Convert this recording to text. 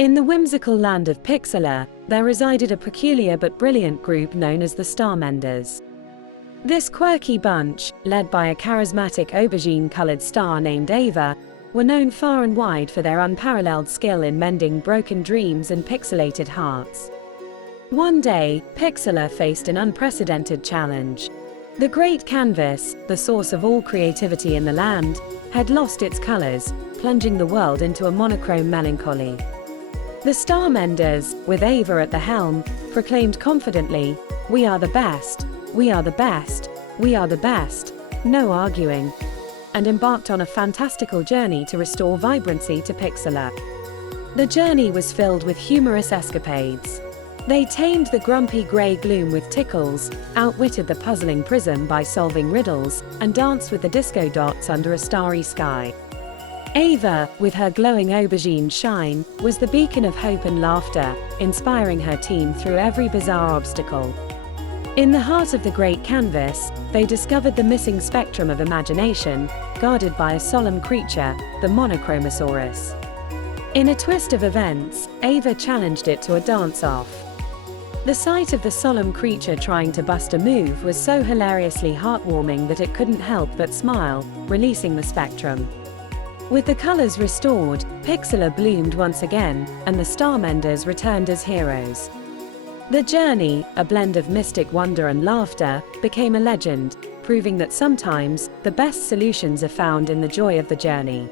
In the whimsical land of Pixela, there resided a peculiar but brilliant group known as the Starmenders. This quirky bunch, led by a charismatic aubergine-colored star named Ava, were known far and wide for their unparalleled skill in mending broken dreams and pixelated hearts. One day, Pixela faced an unprecedented challenge. The great canvas, the source of all creativity in the land, had lost its colors, plunging the world into a monochrome melancholy. The Starmenders, with Ava at the helm, proclaimed confidently, "We are the best, we are the best, we are the best, no arguing," and embarked on a fantastical journey to restore vibrancy to Pixela. The journey was filled with humorous escapades. They tamed the grumpy grey gloom with tickles, outwitted the puzzling prism by solving riddles, and danced with the disco dots under a starry sky. Ava, with her glowing aubergine shine, was the beacon of hope and laughter, inspiring her team through every bizarre obstacle. In the heart of the great canvas, they discovered the missing spectrum of imagination, guarded by a solemn creature, the Monochromosaurus. In a twist of events, Ava challenged it to a dance-off. The sight of the solemn creature trying to bust a move was so hilariously heartwarming that it couldn't help but smile, releasing the spectrum. With the colors restored, Pixela bloomed once again, and the Starmenders returned as heroes. The journey, a blend of mystic wonder and laughter, became a legend, proving that sometimes, the best solutions are found in the joy of the journey.